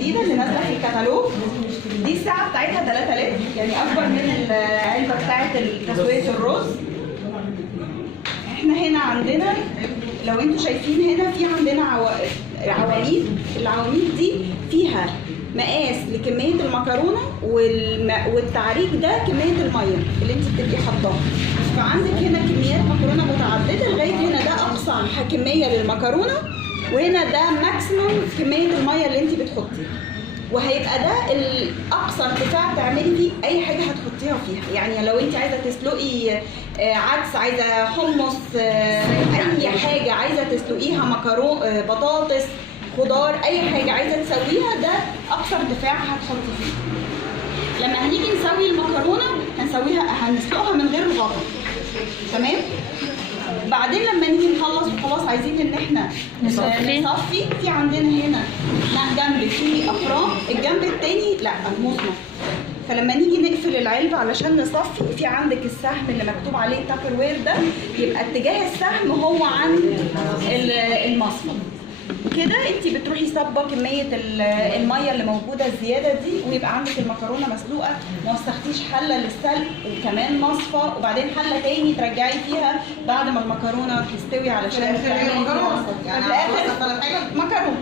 الجديده اللي نازله في الكتالوج. دي الساعه بتاعتها 3 لتر، يعني اكبر من العلبه بتاعت تسويه الرز. احنا هنا عندنا لو انتوا شايفين هنا في عندنا عواميد. العواميد دي فيها مقاس لكميه المكرونه والتعريج ده كميه الميه اللي انت بتبقي حاطاها. فعندك هنا كميات مكرونه متعدده لغايه هنا ده اقصى كميه للمكرونه، وهنا ده ماكسيموم كميه الميه اللي انت بتحطيها. وهيبقى ده الاقصى ارتفاع تعملي فيه اي حاجه هتحطيها فيها. يعني لو انت عايزه تسلقي عدس، عايزه حمص، اي حاجه عايزه تسلقيها، مكرونه، بطاطس، خضار، اي حاجه عايزه تسويها، ده اقصى ارتفاع هتحطي فيه. لما هنيجي نسوي المكرونه هنسلقها من غير غطا، تمام؟ بعدين لما نيجي نخلص وخلاص عايزين ان احنا نصفي، في عندنا هنا جنب فيه افران، الجنب التاني لا مصمت. فلما نيجي نقفل العلبه علشان نصفي، في عندك السهم اللي مكتوب عليه تابر وير ده، يبقى اتجاه السهم هو عند المصفى. وكده انت بتروحي صبه كميه الميه اللي موجوده الزياده دي، ويبقى عندك المكرونه مسلوقه، ما وسختيش حله للسلق وكمان مصفى، وبعدين حله تاني ترجعي فيها بعد ما المكرونه تستوي علشان تعملي مكرونه. يعني في الاخر مكرونه.